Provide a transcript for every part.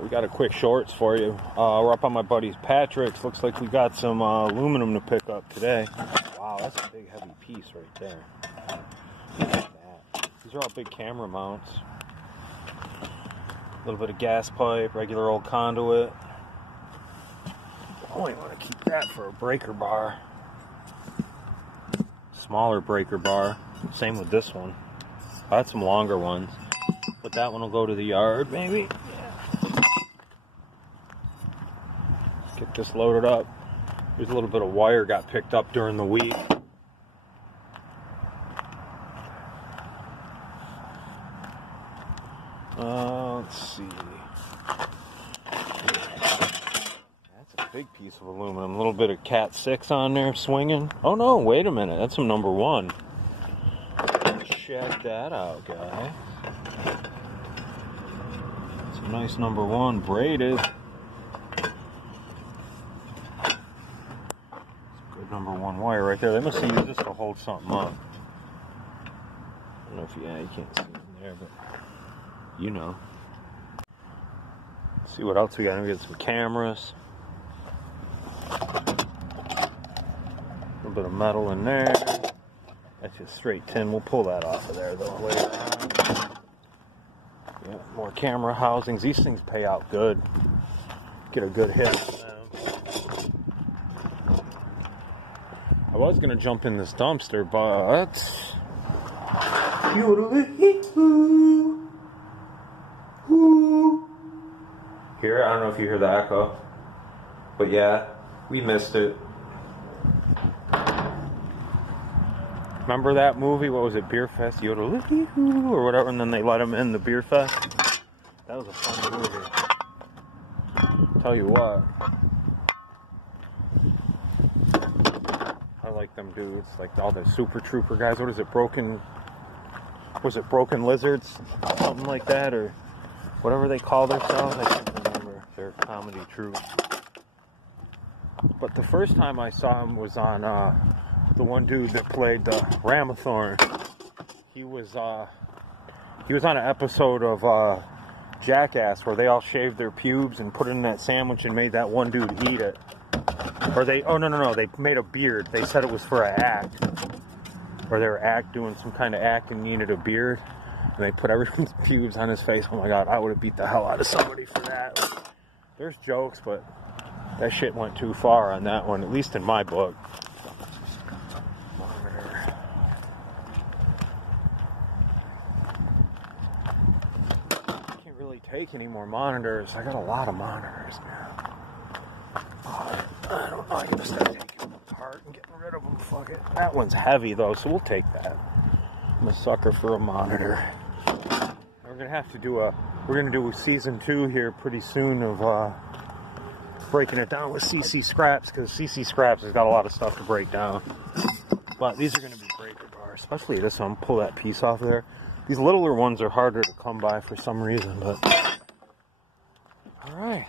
We got a quick shorts for you. We're up on my buddy's Patrick's. Looks like we got some aluminum to pick up today. Wow, that's a big heavy piece right there. Look at that. These are all big camera mounts. A little bit of gas pipe, regular old conduit. Oh, you want to keep that for a breaker bar. Smaller breaker bar. Same with this one. I had some longer ones. But that one will go to the yard, maybe. Get this loaded up. There's a little bit of wire got picked up during the week. Let's see. That's a big piece of aluminum. A little bit of Cat 6 on there swinging. Oh no, wait a minute. That's some number 1. Check that out, guys. It's a nice number 1 braided. Number 1 wire right there. They must have used this to hold something up. I don't know if you can't see it in there, but you know. Let's see what else we got. We got some cameras. A little bit of metal in there. That's just straight tin. We'll pull that off of there though later on. Yeah, more camera housings. These things pay out good. Get a good hit. I was going to jump in this dumpster, but here, I don't know if you hear the echo, but yeah, we missed it. Remember that movie? What was it? Beer Fest? Yodeloo or whatever, and then they let him in the Beer Fest. That was a fun movie. Tell you what. I like them dudes, like all the Super Trooper guys. What is it, Broken Lizards? Something like that, or whatever they call themselves. I can't remember their comedy troupe. But the first time I saw him was on the one dude that played the Ramathorn. He was on an episode of Jackass where they all shaved their pubes and put it in that sandwich and made that one dude eat it. Or they made a beard. They said it was for an act. Or they were doing some kind of act and needed a beard. And they put everyone's pubes on his face. Oh my god, I would have beat the hell out of somebody for that. There's jokes, but that shit went too far on that one, at least in my book. Monitor. I can't really take any more monitors. I got a lot of monitors now. I don't know, I just gotta take them apart and getting rid of them, fuck it. That one's heavy though, so we'll take that. I'm a sucker for a monitor. We're gonna do season 2 here pretty soon of breaking it down with CC Scraps, because CC Scraps has got a lot of stuff to break down. But these are gonna be breaker bars, especially this one. Pull that piece off there. These littler ones are harder to come by for some reason, but alright.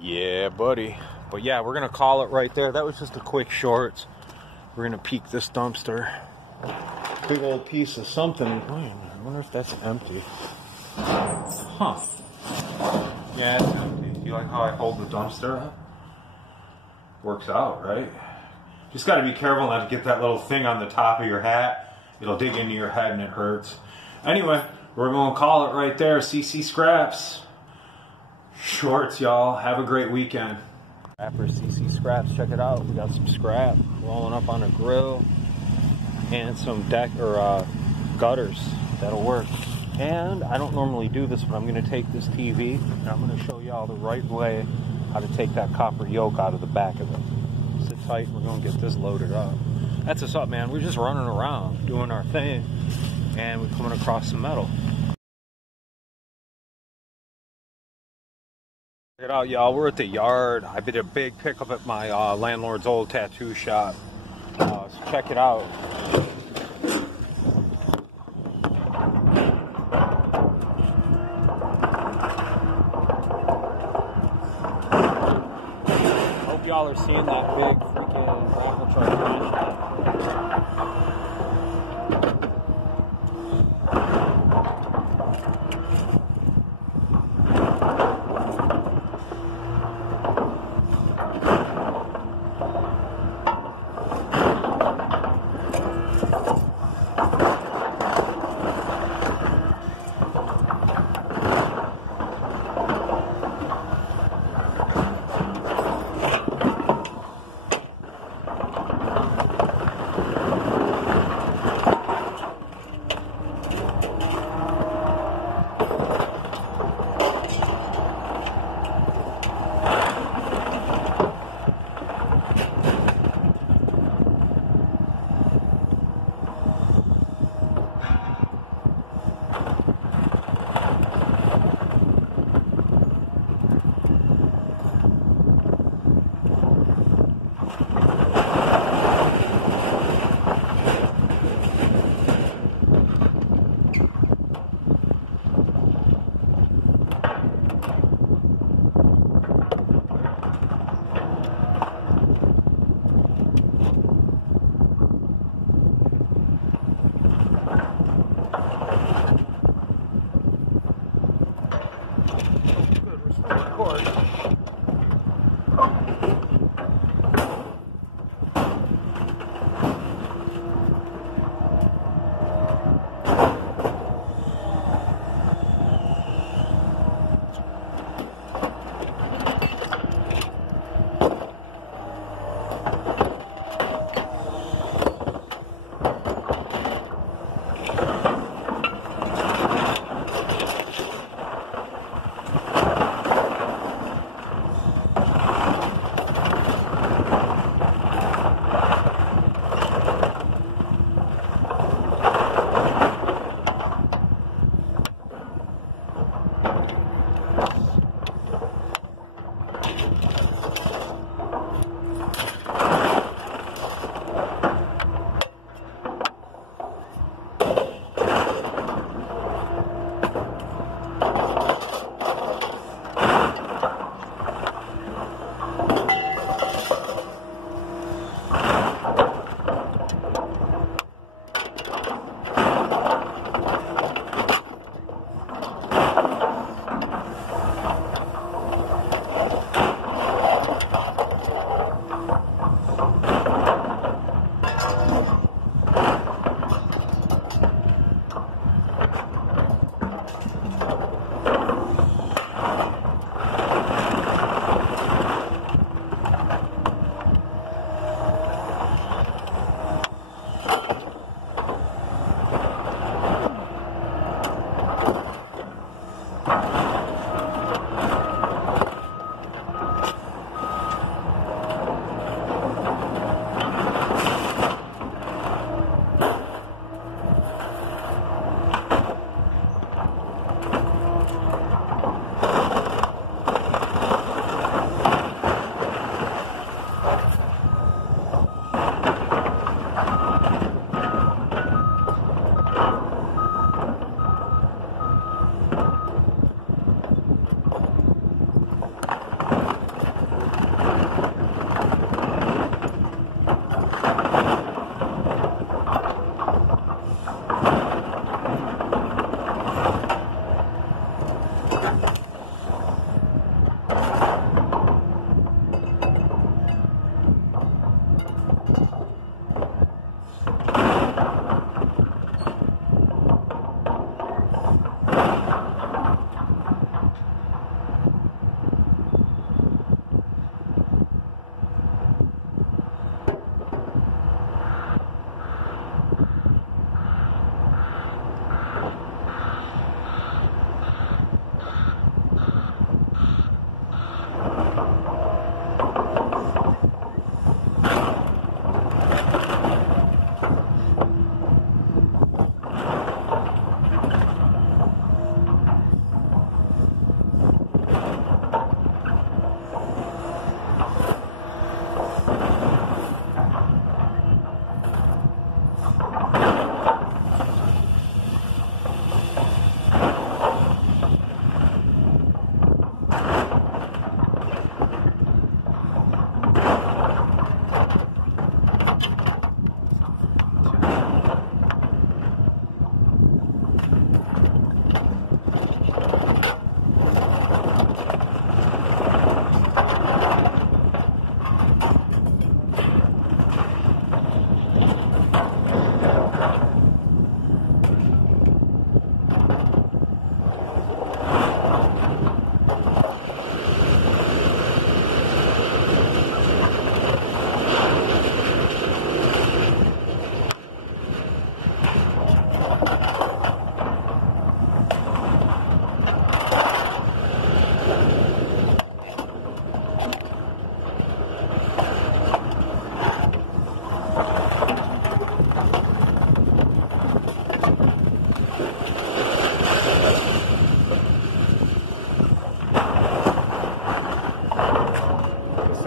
Yeah, buddy. But yeah, we're gonna call it right there. That was just a quick shorts. We're gonna peek this dumpster. Big old piece of something. I wonder if that's empty. Huh. Yeah, it's empty. You like how I hold the dumpster up? Works out, right? Just gotta be careful not to get that little thing on the top of your hat. It'll dig into your head and it hurts. Anyway, we're gonna call it right there. CC Scraps. Shorts, y'all. Have a great weekend. Rapper CC Scraps, check it out. We got some scrap rolling up on a grill and some gutters. That'll work. And I don't normally do this, but I'm going to take this TV and I'm going to show y'all the right way how to take that copper yoke out of the back of it. Sit tight. We're going to get this loaded up. That's what's up, man. We're just running around doing our thing and we're coming across some metal. Check it out, y'all. We're at the yard. I did a big pickup at my landlord's old tattoo shop. So check it out. Hope y'all are seeing that big freaking grapple truck.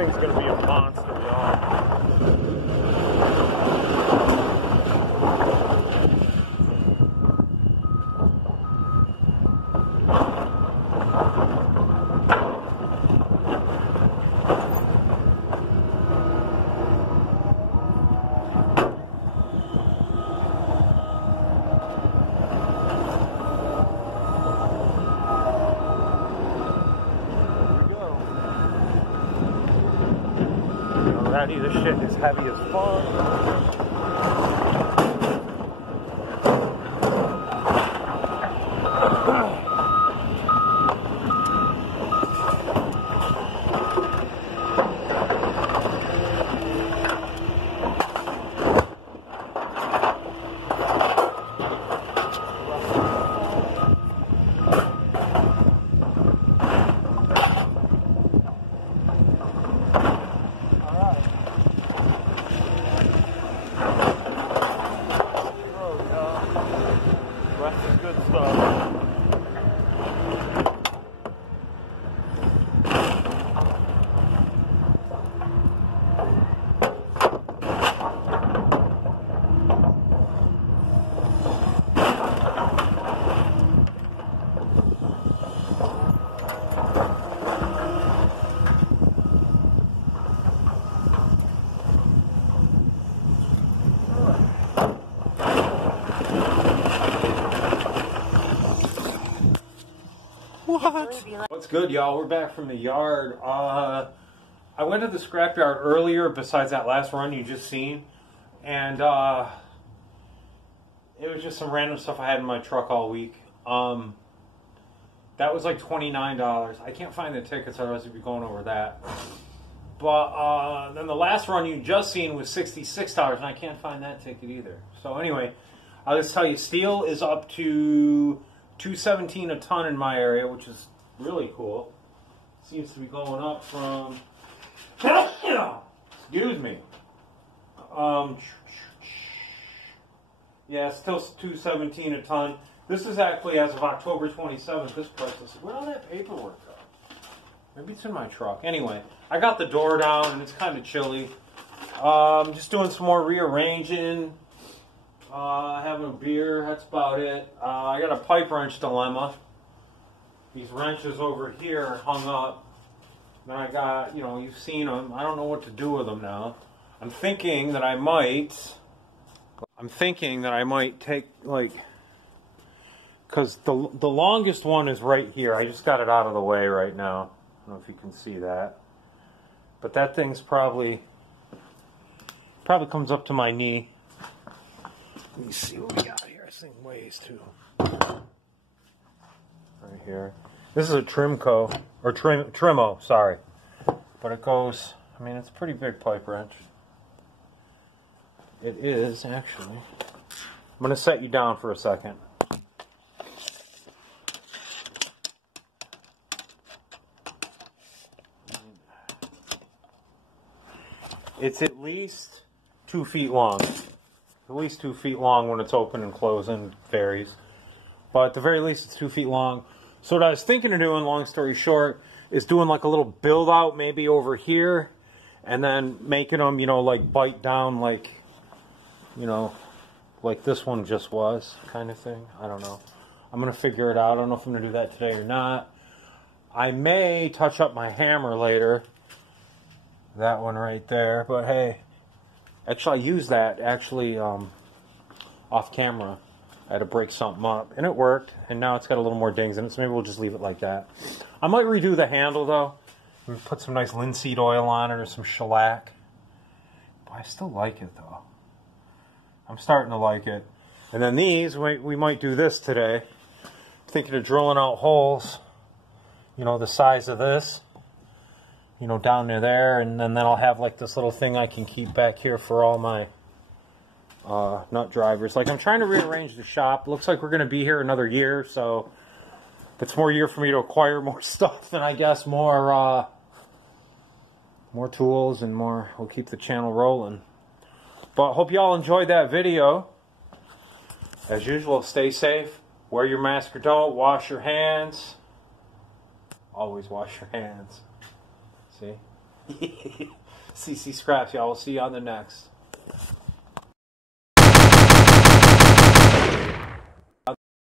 thing's going to be a monster, y'all. Alrighty, this shit is heavy as fuck. That's the good stuff. What? What's good, y'all? We're back from the yard. I went to the scrapyard earlier besides that last run you just seen, and it was just some random stuff I had in my truck all week. That was like $29. I can't find the tickets, otherwise we'd be going over that. But then the last run you just seen was $66, and I can't find that ticket either. So anyway, I'll just tell you, steel is up to $217 a ton in my area, which is really cool. Seems to be going up from, excuse me. Yeah, still $217 a ton. This is actually as of October 27th. This price is, where all that paperwork go? Maybe it's in my truck. Anyway, I got the door down and it's kind of chilly. Just doing some more rearranging. Having a beer, that's about it. I got a pipe wrench dilemma. These wrenches over here are hung up. Then I got, you know, you've seen them. I don't know what to do with them now. I'm thinking that I might take, like, because the longest one is right here. I just got it out of the way right now. I don't know if you can see that. But that thing's probably comes up to my knee. Let me see what we got here. This thing weighs too. Right here. This is a Trimco, or Trimo, sorry. But it goes, I mean, it's a pretty big pipe wrench. It is, actually. I'm going to set you down for a second. It's at least 2 feet long. At least 2 feet long when it's open and closing, varies. But at the very least, it's 2 feet long. So what I was thinking of doing, long story short, is doing like a little build out maybe over here, and then making them, you know, like bite down like, you know, like this one just was, kind of thing. I don't know. I'm going to figure it out. I don't know if I'm going to do that today or not. I may touch up my hammer later. That one right there. But hey, actually I used that actually off camera. I had to break something up, and it worked, and now it's got a little more dings in it, so maybe we'll just leave it like that. I might redo the handle, though, and put some nice linseed oil on it or some shellac. But I still like it, though. I'm starting to like it. And then these, we might do this today. Thinking of drilling out holes, you know, the size of this, you know, down near there, and then I'll have like this little thing I can keep back here for all my nut drivers. Like, I'm trying to rearrange the shop. Looks like we're going to be here another year, so it's more year for me to acquire more stuff and I guess more tools and more. We'll keep the channel rolling. But hope y'all enjoyed that video. As usual, stay safe. Wear your mask or don't. Wash your hands. Always wash your hands. See? CC Scraps, y'all. We'll see you on the next.